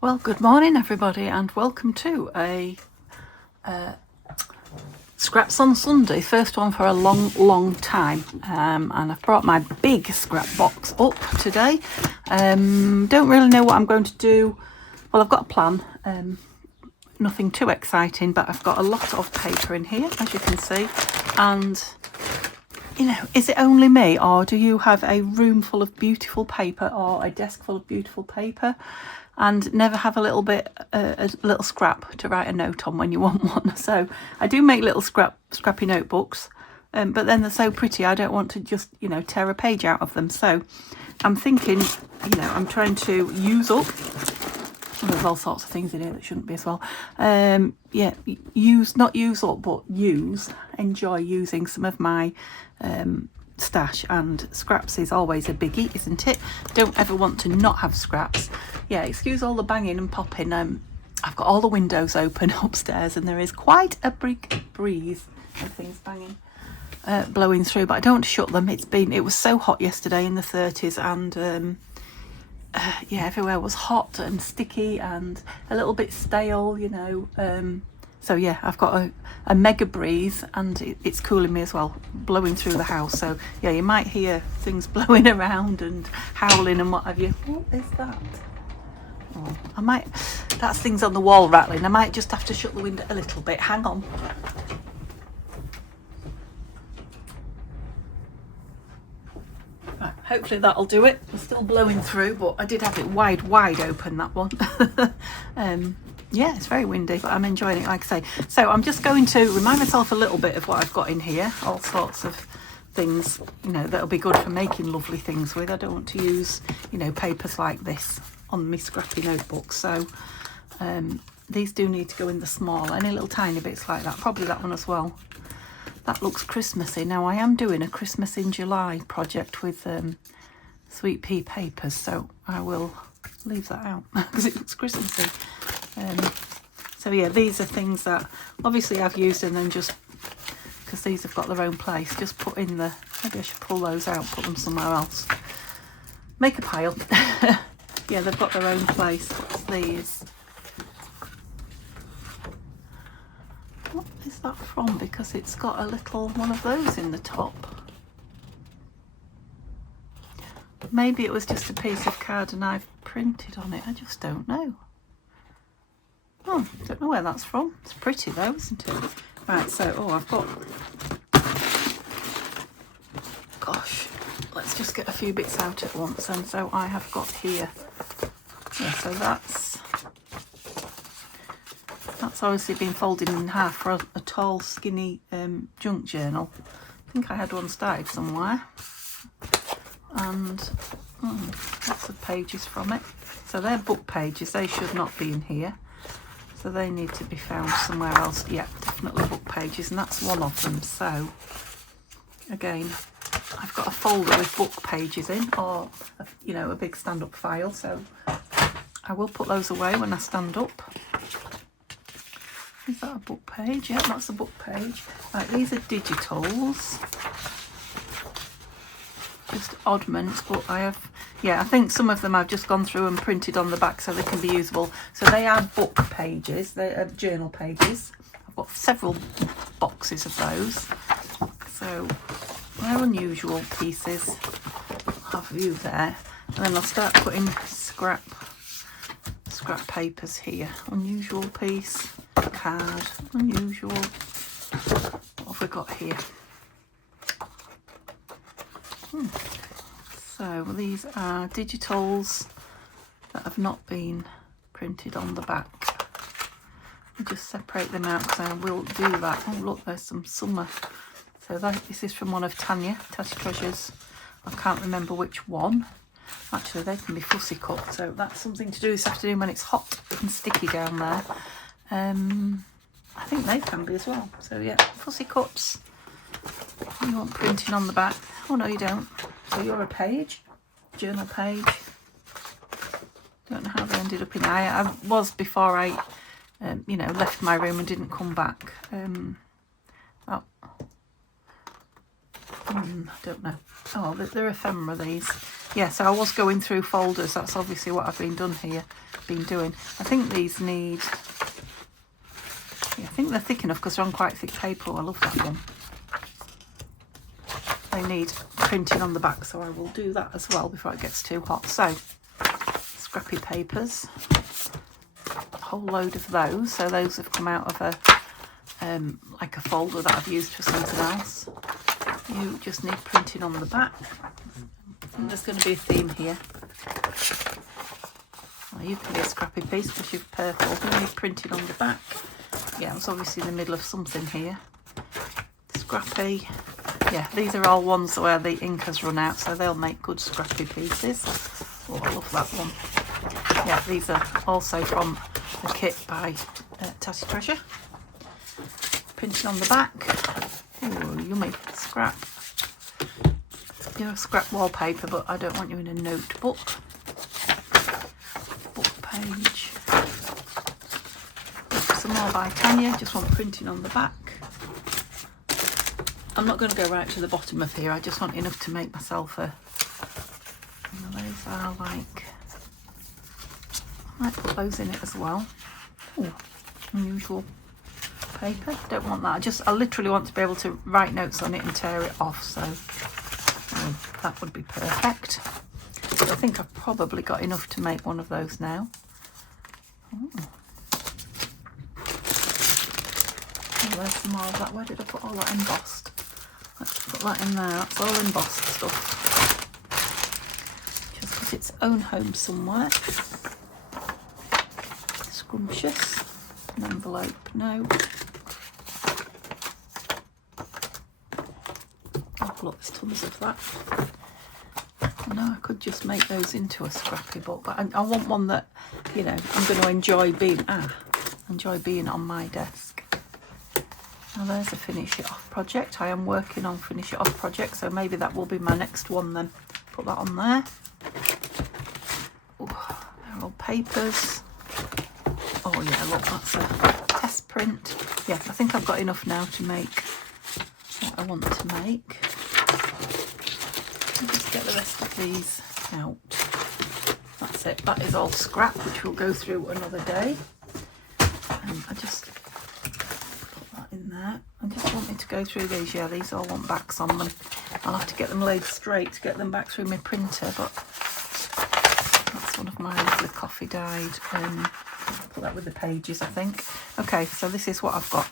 Well, good morning everybody and welcome to a Scraps on Sunday, first one for a long time, and I've brought my big scrap box up today. Don't really know what I'm going to do. Well, I've got a plan, nothing too exciting, but I've got a lot of paper in here, as you can see, and you know, is it only me, or do you have a room full of beautiful paper or a desk full of beautiful paper and never have a little bit, a little scrap to write a note on when you want one? So I do make little scrappy notebooks, but then they're so pretty I don't want to just, you know, tear a page out of them. So I'm thinking, you know, I'm trying to use up, there's all sorts of things in here that shouldn't be as well. Yeah, not use up, but enjoy using some of my stash, and scraps is always a biggie, isn't it? Don't ever want to not have scraps. Yeah, excuse all the banging and popping. I've got all the windows open upstairs and there is quite a big breeze of things banging, blowing through, but I don't want to shut them. It was so hot yesterday in the 30s, and yeah, everywhere was hot and sticky and a little bit stale, you know. So yeah, I've got a mega breeze, and it's cooling me as well, blowing through the house. So yeah, you might hear things blowing around and howling and what have you. What is that? Oh, that's things on the wall rattling. I might just have to shut the window a little bit. Hang on. Right, hopefully that'll do it. It's still blowing through, but I did have it wide open, that one. Yeah, it's very windy, but I'm enjoying it, like I say. So I'm just going to remind myself a little bit of what I've got in here. All sorts of things, you know, that'll be good for making lovely things with. I don't want to use, you know, papers like this on my scrappy notebook. So these do need to go in the small. Any little tiny bits like that, probably that one as well. That looks Christmassy. Now I am doing a Christmas in July project with Sweet Pea papers, so I will leave that out because it looks Christmassy. So yeah, these are things that obviously I've used, and then just because these have got their own place, just put in the, maybe I should pull those out, put them somewhere else, make a pile. Yeah, they've got their own place. What's these? What is that from? Because it's got a little one of those in the top. Maybe it was just a piece of card and I've printed on it. I just don't know. Oh, don't know where that's from. It's pretty though, isn't it? Right, so, oh, I've got, gosh, let's just get a few bits out at once. And so I have got here, yeah, so that's obviously been folded in half for a tall, skinny junk journal. I think I had one started somewhere. And lots of pages from it. So they're book pages, they should not be in here. So they need to be found somewhere else. Yeah, definitely book pages, and that's one of them. So again, I've got a folder with book pages in, or you know, a big stand-up file. So I will put those away when I stand up. Is that a book page? Yeah, that's a book page. Right, these are digitals. Just oddments, but I have, yeah, I think some of them I've just gone through and printed on the back so they can be usable. So they are book pages, they are journal pages. I've got several boxes of those. So they're unusual pieces. I'll have you there. And then I'll start putting scrap papers here. Unusual piece, card, unusual. What have we got here? So these are digitals that have not been printed on the back. I'll just separate them out because I will do that. Oh look, there's some summer. So this is from one of Tanya Treasures. I can't remember which one. Actually, they can be fussy cut, so that's something to do this afternoon when it's hot and sticky down there. I think they can be as well. So yeah, fussy cuts. You want printing on the back. Oh no, you don't. So you're a page, journal page. Don't know how they ended up in there. I was before I, you know, left my room and didn't come back. I don't know. Oh, they're ephemera, these. Yeah, so I was going through folders. That's obviously what I've been done here. been doing. I think these need, yeah, I think they're thick enough because they're on quite thick paper. Oh, I love that one. They need printing on the back, so I will do that as well before it gets too hot. So, scrappy papers, a whole load of those. So those have come out of a like a folder that I've used for something else. You just need printing on the back. I think there's going to be a theme here. Well, you can be a scrappy piece because you're purple. You need printing on the back. Yeah, I was obviously in the middle of something here. Scrappy. Yeah, these are all ones where the ink has run out, so they'll make good scrappy pieces. Oh, I love that one. Yeah, these are also from the kit by Tatty Treasure. Printing on the back. Oh, yummy. Scrap. You're a scrap wallpaper, but I don't want you in a notebook. Book page. Some more by Tanya, just want printing on the back. I'm not going to go right to the bottom of here, I just want enough to make myself a... Those are like... I might put those in it as well. Oh, unusual paper. Don't want that. I literally want to be able to write notes on it and tear it off, so that would be perfect. I think I've probably got enough to make one of those now. Oh, there's some more of that. Where did I put all that embossed? Let's put that in there. That's all embossed stuff. Just got its own home somewhere. Scrumptious. An envelope. No. Oh look, there's tons of that. No, I could just make those into a scrappy book, but I want one that, you know, I'm going to enjoy being on my desk. Now there's a finish it off project. I am working on finish it off project, so maybe that will be my next one then. Put that on there. Oh, they're all papers. Oh yeah, look, that's a test print. Yeah, I think I've got enough now to make what I want to make. Just get the rest of these out. That's it. That is all scrap, which we'll go through another day. I just put that in there. I just wanted to go through these. Yeah, these all want backs on them. I'll have to get them laid straight to get them back through my printer, but that's one of my lovely coffee dyed. Put that with the pages, I think. Okay, so this is what I've got.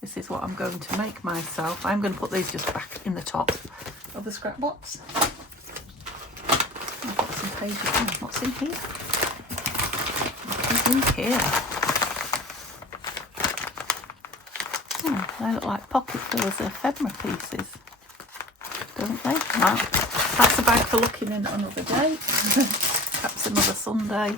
This is what I'm going to make myself. I'm going to put these just back in the top of the scrap box. I've got some pages. Oh, what's in here? What's in here? Oh, they look like pocket fillers of ephemera pieces, don't they? Well, that's a bag for looking in another day. Perhaps another Sunday.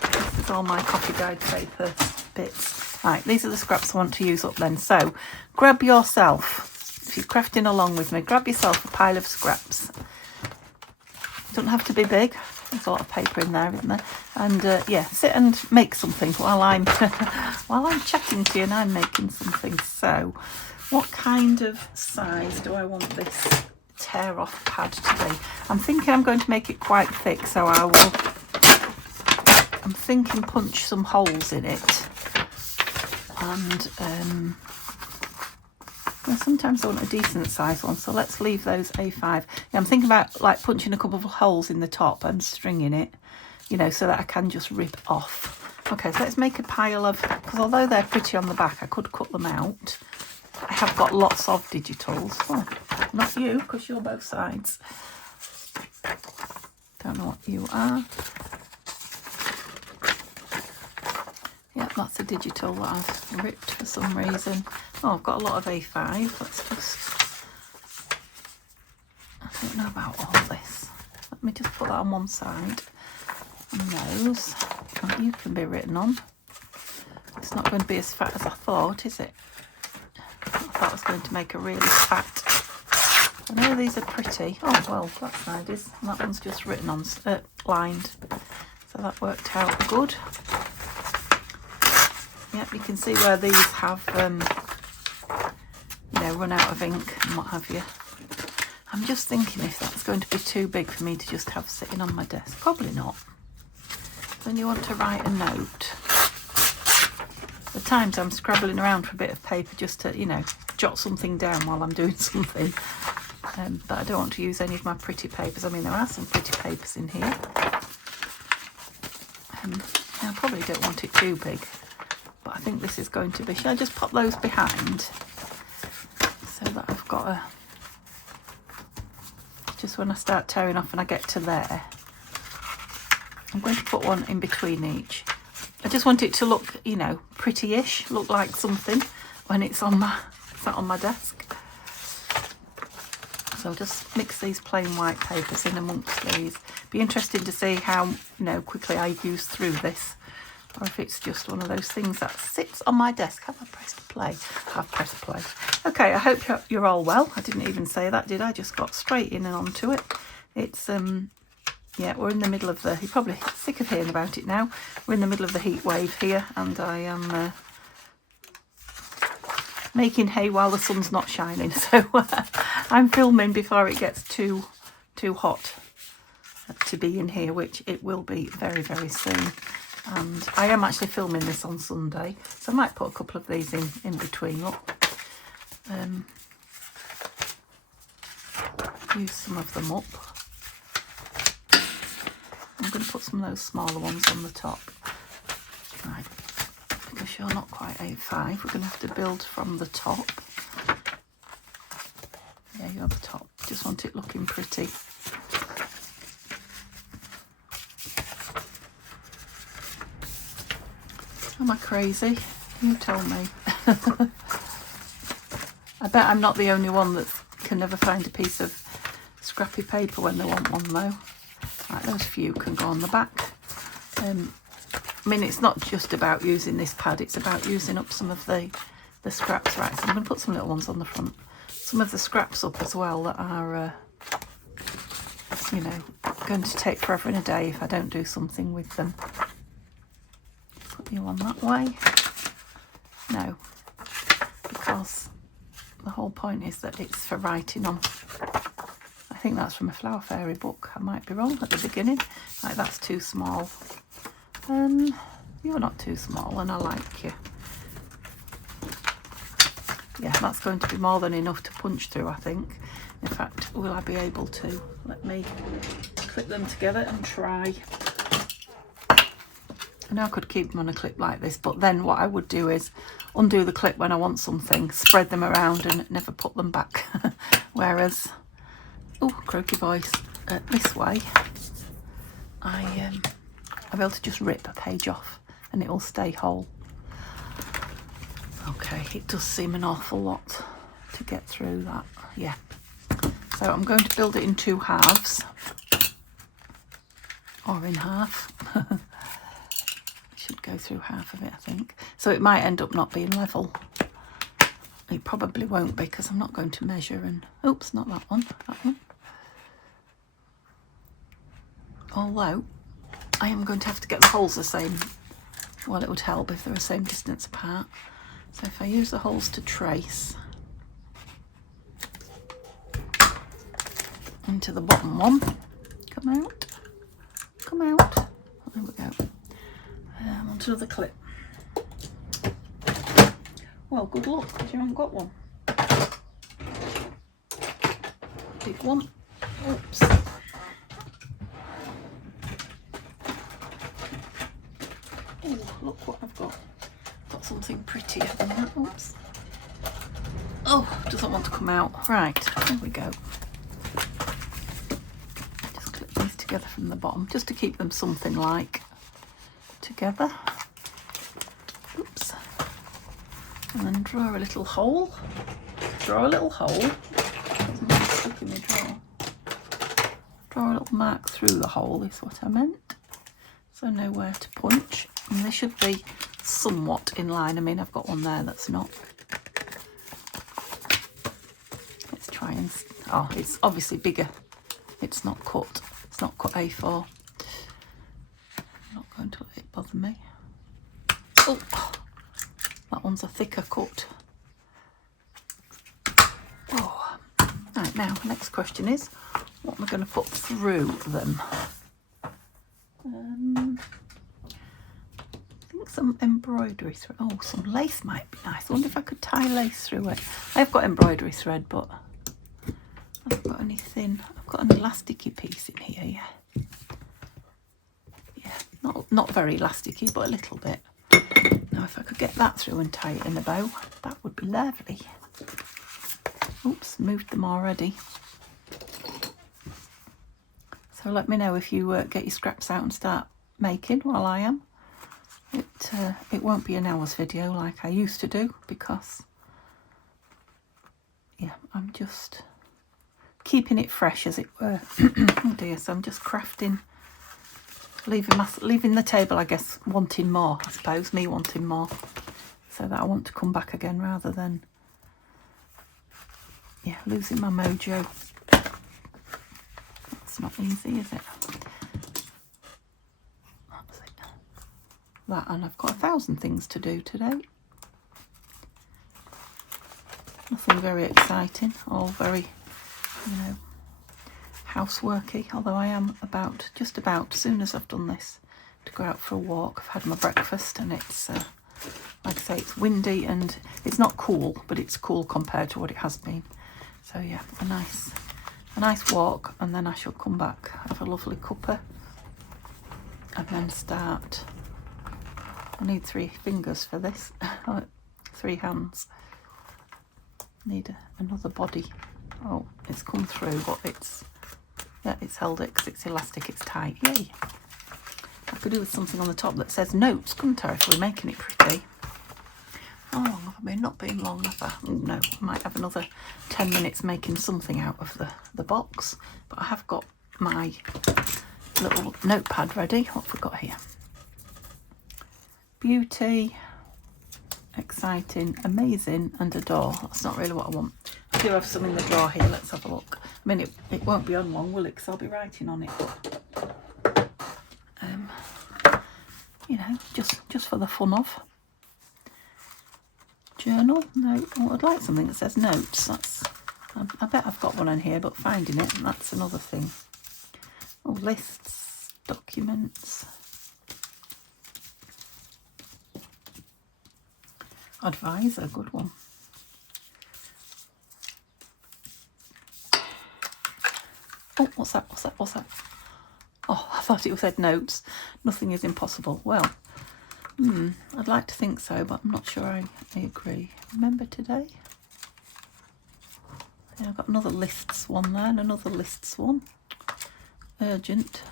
This is all my coffee dyed paper bits. Right, these are the scraps I want to use up then. So, grab yourself, if you're crafting along with me, grab yourself a pile of scraps. It doesn't have to be big. There's a lot of paper in there, isn't there? And yeah, sit and make something while I'm while I'm chatting to you and I'm making something. So, what kind of size do I want this tear off pad to be? I'm thinking I'm going to make it quite thick, so I'm thinking punch some holes in it. And well, sometimes I want a decent size one, so let's leave those A5. Yeah, I'm thinking about like punching a couple of holes in the top and stringing it, you know, so that I can just rip off. Okay, so let's make a pile of, because although they're pretty on the back, I could cut them out. I have got lots of digitals. Oh, not you, because you're both sides. Don't know what you are. Yep, that's a digital that I've ripped for some reason. Oh, I've got a lot of A5. Let's just... I don't know about all this. Let me just put that on one side. And those. Oh, you can be written on. It's not going to be as fat as I thought, is it? I thought I was going to make a really fat... I know these are pretty. Oh, well, that side is. And that one's just written on, lined. So that worked out good. Yep, you can see where these have, you know, run out of ink and what have you. I'm just thinking if that's going to be too big for me to just have sitting on my desk. Probably not. when you want to write a note. At times I'm scrabbling around for a bit of paper just to, you know, jot something down while I'm doing something. But I don't want to use any of my pretty papers. I mean, there are some pretty papers in here. I probably don't want it too big, but I think this is going to be... Shall I just pop those behind so that I've got a... Just when I start tearing off and I get to there, I'm going to put one in between each. I just want it to look, you know, pretty-ish, look like something when it's on my desk. So I'll just mix these plain white papers in amongst these. Be interesting to see how, you know, quickly I use through this, or if it's just one of those things that sits on my desk. Have I pressed play? I've pressed play. Okay, I hope you're all well. I didn't even say that, did I? Just got straight in and onto it. It's yeah, we're in the middle of the... You're probably sick of hearing about it now. We're in the middle of the heat wave here, and I am making hay while the sun's not shining. So I'm filming before it gets too hot to be in here, which it will be very, very soon. And I am actually filming this on Sunday, so I might put a couple of these in between. Look, use some of them up. I'm going to put some of those smaller ones on the top. Right, because you're not quite A5, we're going to have to build from the top. Yeah, you're the top. Just want it looking pretty. Am I crazy? You tell me. I bet I'm not the only one that can never find a piece of scrappy paper when they want one though. Right, those few can go on the back. I mean, it's not just about using this pad, it's about using up some of the scraps. Right, so I'm going to put some little ones on the front. Some of the scraps up as well that are, you know, going to take forever and a day if I don't do something with them. Put you on that way. No, because the whole point is that it's for writing on. I think that's from a Flower Fairy book. I might be wrong at the beginning. Right, that's too small. You're not too small and I like you. Yeah, that's going to be more than enough to punch through, I think. In fact, will I be able to? Let me clip them together and try. I know I could keep them on a clip like this, but then what I would do is undo the clip when I want something, spread them around and never put them back. Whereas, oh, croaky voice, this way, I'll be able to just rip a page off and it'll stay whole. Okay, it does seem an awful lot to get through that, yeah. So I'm going to build it in 2 halves, or in half. Should go through half of it, I think. So it might end up not being level. It probably won't be because I'm not going to measure and... Oops, not that one, that one. Although, I am going to have to get the holes the same. Well, it would help if they're the same distance apart. So if I use the holes to trace into the bottom one, come out, there we go. Onto another clip. Well, good luck because you haven't got one. Big one. Oops. Oh, look what I've got. Got something prettier than that. Oops. Oh, doesn't want to come out. Right, there we go. Just clip these together from the bottom, just to keep them something like together. Oops. And then draw a little hole. Draw a little hole. Doesn't want to stick in the drawer. Draw a little mark through the hole is what I meant. So I know where to punch. And they should be somewhat in line. I mean, I've got one there that's not. Let's try and... Oh, it's obviously bigger. It's not cut. It's not cut A4. I'm not going to let it bother me. Oh, that one's a thicker cut. Oh, right, now the next question is, what am I going to put through them? put some embroidery through. Oh, some lace might be nice. I wonder if I could tie lace through it. I've got embroidery thread, but I haven't got anything. I've got an elasticy piece in here, yeah. Yeah, not very elasticy, but a little bit. Now, if I could get that through and tie it in a bow, that would be lovely. Oops, moved them already. So let me know if you get your scraps out and start making while I am. It won't be an hour's video like I used to do, because yeah, I'm just keeping it fresh, as it were. Oh dear, so I'm just crafting, leaving the table, I guess, wanting more, I suppose, me wanting more, so that I want to come back again rather than, yeah, losing my mojo. That's not easy, is it? That's it. That, and I've got 1,000 things to do today. Nothing very exciting, all very, you know, houseworky, although I am just about, as soon as I've done this, to go out for a walk. I've had my breakfast, and it's, like I say, it's windy, and it's not cool, but it's cool compared to what it has been. So yeah, a nice walk, and then I shall come back, have a lovely cuppa, and then start. I need 3 fingers for this, 3 hands. Need another body. Oh, it's come through, but it's held it because it's elastic, it's tight. Yay! I could do with something on the top that says notes, couldn't I, if we're making it pretty? How long have I been? Not been long, have I? Oh, no, I might have another 10 minutes making something out of the box, but I have got my little notepad ready. What have we got here? Beauty, exciting, amazing, and adore. That's not really what I want. I do have some in the drawer here. Let's have a look. I mean, it won't be on long, will it? Because I'll be writing on it. But, you know, just for the fun of. Journal? No. Oh, I'd like something that says notes. I bet I've got one in here, but finding it, that's another thing. Oh, lists, documents. Advisor, good one. Oh, what's that? Oh, I thought it said notes. Nothing is impossible. Well, I'd like to think so, but I'm not sure I agree. Remember today? Yeah, I've got another lists one there, and another lists one. Urgent.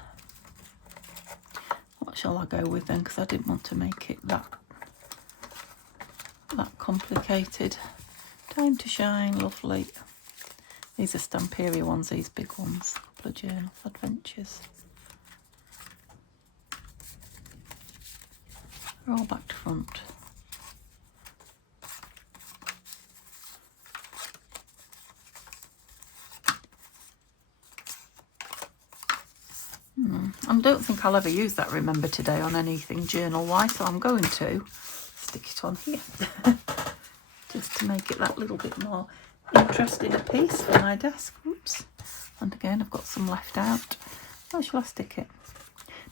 What shall I go with then? Because I didn't want to make it that complicated. Time to shine, lovely. These are Stamperia ones, these big ones. Couple of journals, adventures. They're all back to front. I don't think I'll ever use that Remember Today on anything journal-wise, so I'm going to stick it on here. Just to make it that little bit more interesting a piece for my desk. Oops. And again, I've got some left out. Where shall I stick it?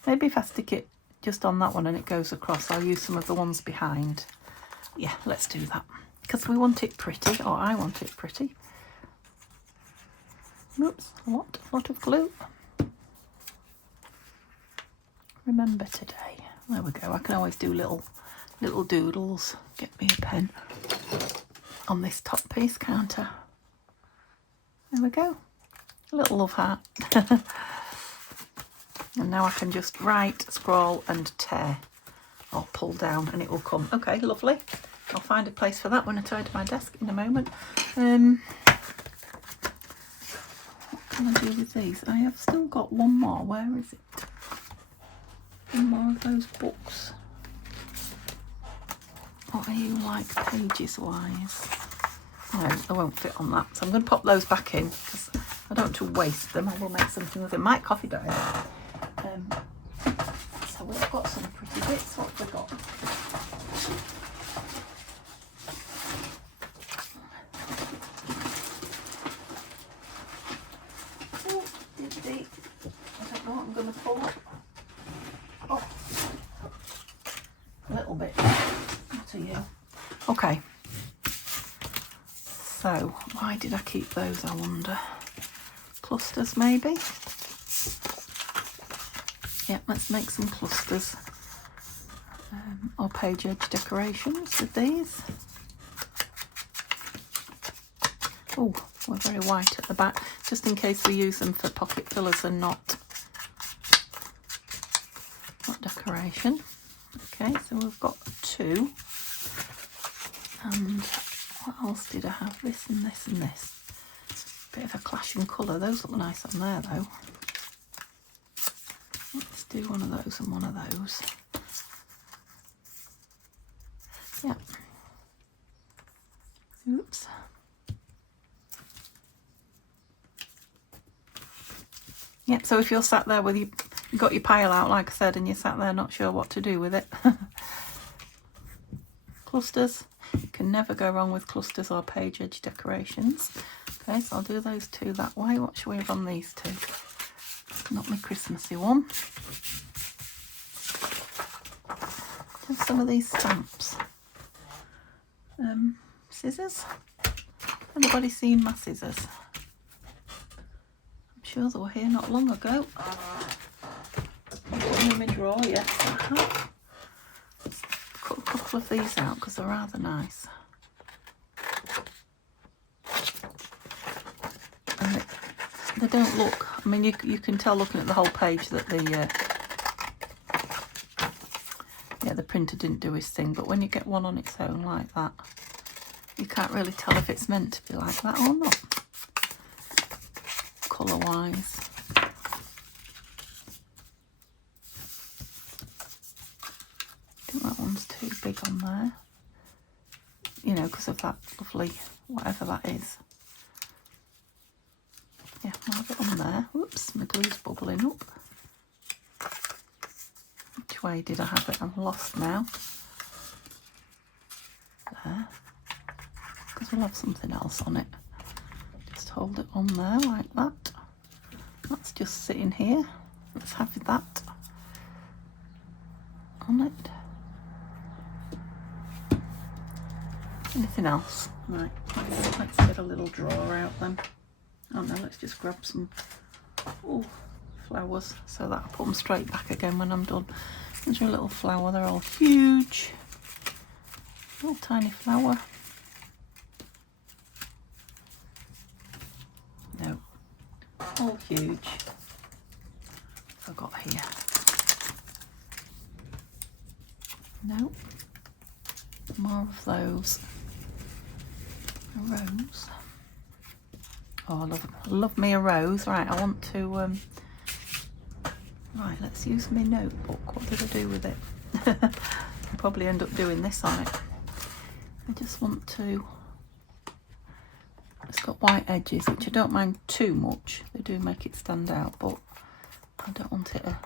Maybe if I stick it just on that one and it goes across, I'll use some of the ones behind. Yeah, let's do that. Because we want it pretty, or I want it pretty. Oops, a lot of glue. Remember Today. There we go. I can always do little doodles. Get me a pen on this top piece, can't I? There we go. A little love heart. And now I can just write, scroll and tear or pull down and it will come. Okay, lovely. I'll find a place for that when I tidy my desk in a moment. What can I do with these? I have still got one more. Where is it? One more of those books. What are you like pages wise? No, they won't fit on that. So I'm going to pop those back in because I don't want to waste them. I will make something with them. My coffee diet. So we've got some pretty bits. What have we got? Oh, I don't know what I'm going to pull. Oh. A little bit. What are you? Okay. So, why did I keep those, I wonder? Clusters, maybe? Yeah, let's make some clusters. Or page edge decorations with these. Oh, we're very white at the back, just in case we use them for pocket fillers and not decoration. Okay, so we've got 2. And what else did I have? This and this and this. Bit of a clash in colour. Those look nice on there though. Let's do one of those and one of those. Yeah. Oops. Yep, so if you're sat there with you got your pile out, like I said, and you're sat there not sure what to do with it. Clusters. You can never go wrong with clusters or page edge decorations. Okay, so I'll do those 2 that way. What shall we have on these 2? Not my Christmassy one. Have some of these stamps. Scissors. Anybody seen my scissors? I'm sure they were here not long ago. Put them in my drawer, yes I have. Cut a couple of these out because they're rather nice. And they don't look, I mean you can tell looking at the whole page that the printer didn't do his thing, but when you get one on its own like that, you can't really tell if it's meant to be like that or not, colour wise. I think that one's too big on there, you know, because of that lovely whatever that is. Yeah, I'll have it on there. Whoops, my glue's bubbling up. Which way did I have it? I'm lost now. There. Because we'll have something else on it. Just hold it on there like that. That's just sitting here. Let's have that on it. Anything else? Right, let's get a little drawer out then. Oh no, let's just grab some flowers so that I'll put them straight back again when I'm done. There's a little flower, they're all huge. Little tiny flower. No, all huge. What's I got here? No, more of those. A rose. Oh, I love me a rose. Right, I want to right, let's use my notebook. What did I do with it? I'll probably end up doing this on it. I just want to, it's got white edges, which I don't mind too much. They do make it stand out, but I don't want it a,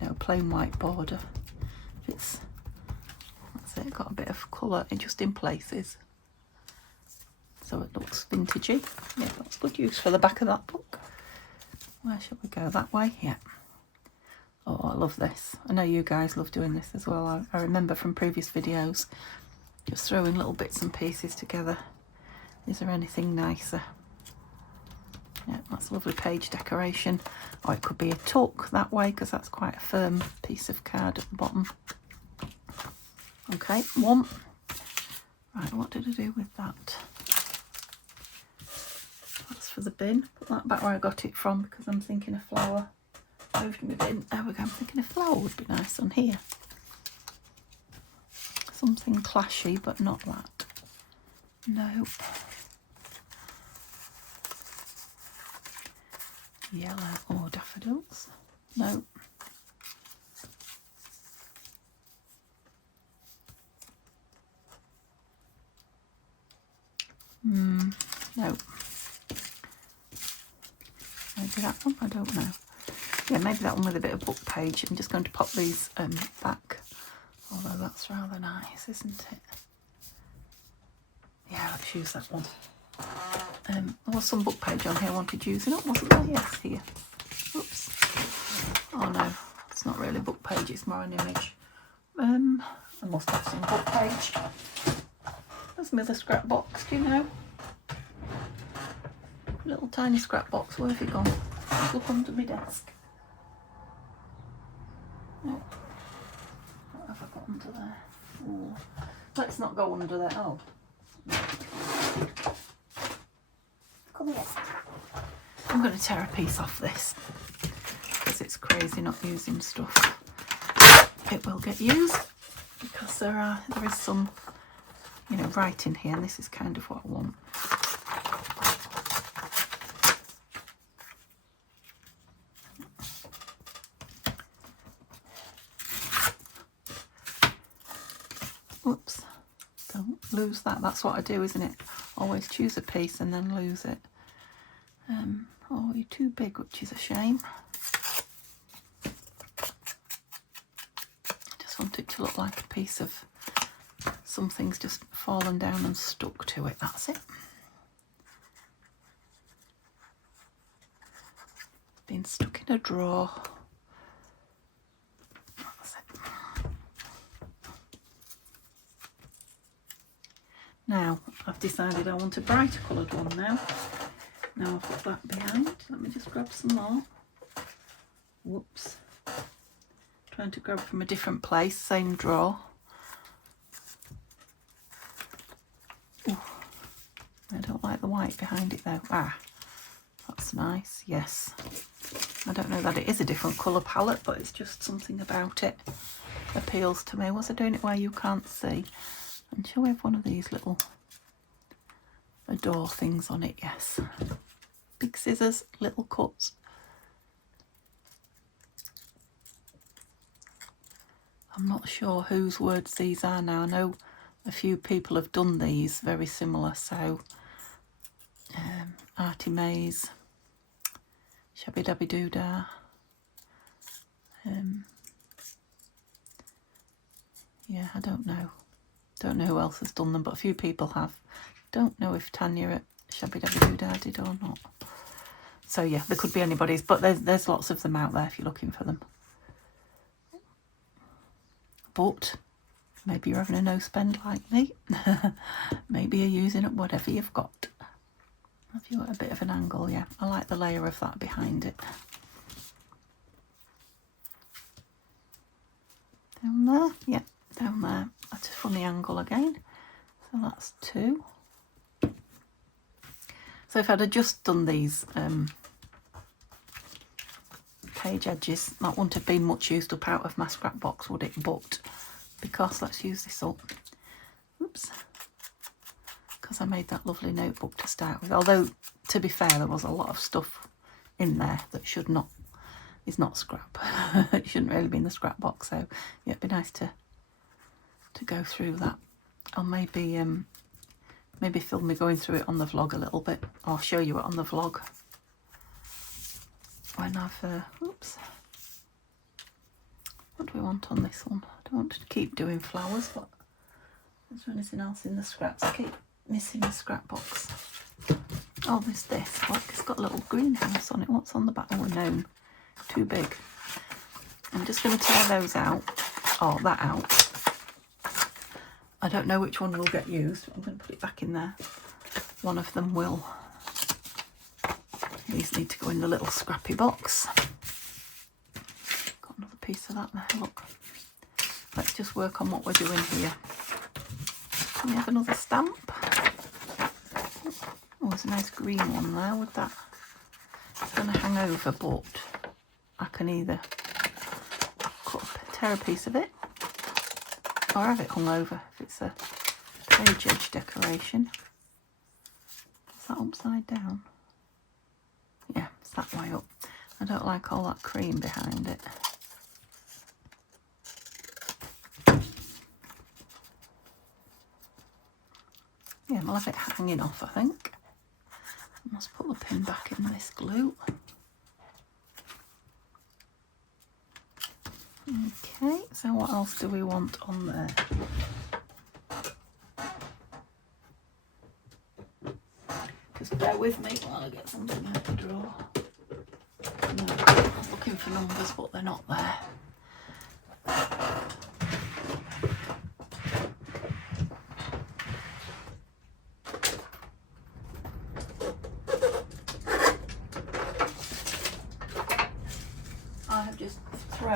you know, plain white border. It's, that's it, got a bit of colour just in places. So it looks vintagey. Yeah, that's good use for the back of that book. Where shall we go? That way? Yeah. Oh, I love this. I know you guys love doing this as well. I remember from previous videos just throwing little bits and pieces together. Is there anything nicer? Yeah, that's a lovely page decoration. Or it could be a tuck that way because that's quite a firm piece of card at the bottom. Okay, 1. Right, what did I do with that? That's for the bin. Put that back where I got it from because I'm thinking a flower. Moved my bin. There we go. I'm thinking a flower would be nice on here. Something clashy, but not that. No. Yellow or daffodils. No. No. Maybe that one, I don't know. Yeah, maybe that one with a bit of book page. I'm just going to pop these back. Although that's rather nice, isn't it? Yeah, let's use that one. There was some book page on here I wanted using up, wasn't there? Yes, here. Oops. Oh no, it's not really book page, it's more an image. Hang must have some book page. There's my other scrap box, do you know? Little tiny scrap box, where have you gone? Let's look under my desk. No. What have I got under there? Ooh. Let's not go under there. Oh. Come here. I'm going to tear a piece off this because it's crazy not using stuff. It will get used because there is some, you know, writing here, and this is kind of what I want. Oops, don't lose that. That's what I do, isn't it? Always choose a piece and then lose it. Oh, you're too big, which is a shame. I just want it to look like a piece of something's just fallen down and stuck to it. That's it. Been stuck in a drawer. That's it. Now, I've decided I want a brighter coloured one now. Now I've got that behind. Let me just grab some more. Whoops. Trying to grab from a different place, same drawer. Ooh. I don't like the white behind it though. Ah, that's nice, yes. I don't know that it is a different colour palette, but it's just something about it appeals to me. Was I doing it where you can't see? And shall we have one of these little door things on it? Yes. Big scissors, little cuts. I'm not sure whose words these are now. I know a few people have done these very similar. So Artie Mays, Shabby Dabby Doodah. Yeah, I don't know. Don't know who else has done them, but a few people have. Don't know if Tanya at Shabby Dabby Doodah did or not. So yeah, there could be anybody's, but there's lots of them out there if you're looking for them. But maybe you're having a no spend like me. Maybe you're using up whatever you've got. Have you got a bit of an angle? Yeah, I like the layer of that behind it. Down there, yeah, down there. That's a funny angle again. So that's 2. So if I'd have just done these page edges, that wouldn't have been much used up out of my scrap box, would it? But because, let's use this up. Oops. Because I made that lovely notebook to start with. Although, to be fair, there was a lot of stuff in there that is not scrap. It shouldn't really be in the scrap box. So yeah, it'd be nice to go through that. I'll maybe film me going through it on the vlog a little bit. I'll show you it on the vlog when I've oops, what do we want on this one? I don't want to keep doing flowers, but is there anything else in the scraps? I keep missing the scrap box. Oh, there's this. Look, it's got a little greenhouse on it. What's on the back? Oh, no, too big. I'm just going to tear those out. Oh, that out. I don't know which one will get used, but I'm going to put it back in there. One of them will. These need to go in the little scrappy box. Got another piece of that there, look. Let's just work on what we're doing here. Can we have another stamp? Oh, there's a nice green one there with that. It's going to hang over, but I can either tear a piece of it or have it hung over if it's a page edge decoration. Is that upside down? Yeah, it's that way up. I don't like all that cream behind it. Yeah, I'll have it hanging off, I think. I must put the pin back in this glue. Okay, so what else do we want on there? Just bear with me while I get something out the drawer. No, I was looking for numbers, but they're not there.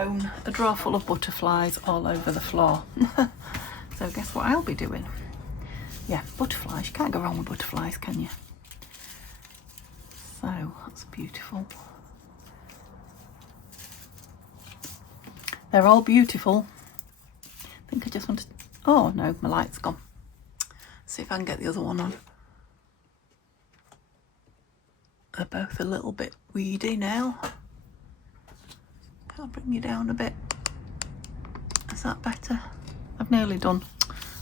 thrown a drawer full of butterflies all over the floor. So guess what I'll be doing? Yeah, butterflies. You can't go wrong with butterflies, can you? So that's beautiful. They're all beautiful. I think I just want to... Oh no, my light's gone. See if I can get the other one on. They're both a little bit weedy now. I'll bring you down a bit. Is that better? I've nearly done.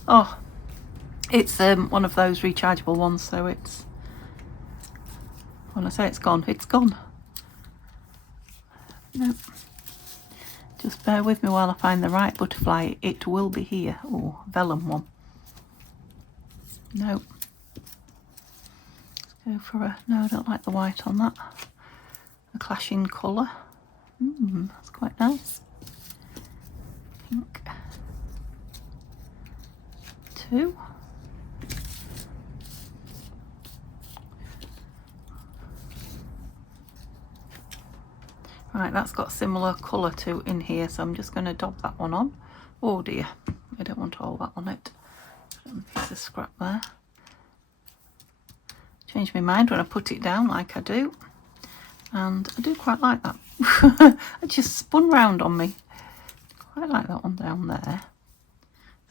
Oh, it's one of those rechargeable ones, so it's... When I say it's gone, it's gone. Nope. Just bear with me while I find the right butterfly. It will be here. Oh, vellum one. Nope. Let's go for a... No, I don't like the white on that. A clashing colour. That's quite nice. Pink. 2. Right, that's got similar colour to in here, so I'm just going to dab that one on. Oh dear, I don't want all that on it. Put a piece of scrap there. Change my mind when I put it down like I do. And I do quite like that. It just spun round on me. Quite like that one down there.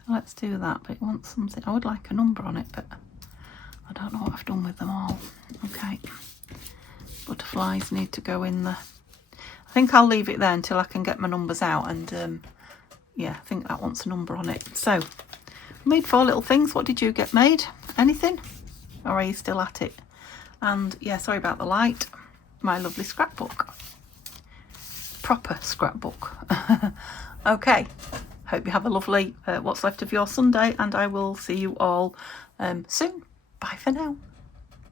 So let's do that, but it wants something. I would like a number on it, but I don't know what I've done with them all. Okay. Butterflies need to go in the... I think I'll leave it there until I can get my numbers out, and yeah, I think that wants a number on it. So, I made 4 little things. What did you get made? Anything? Or are you still at it? And yeah, sorry about the light. My lovely scrapbook. Proper scrapbook. Okay, hope you have a lovely what's left of your Sunday, and I will see you all soon. Bye for now.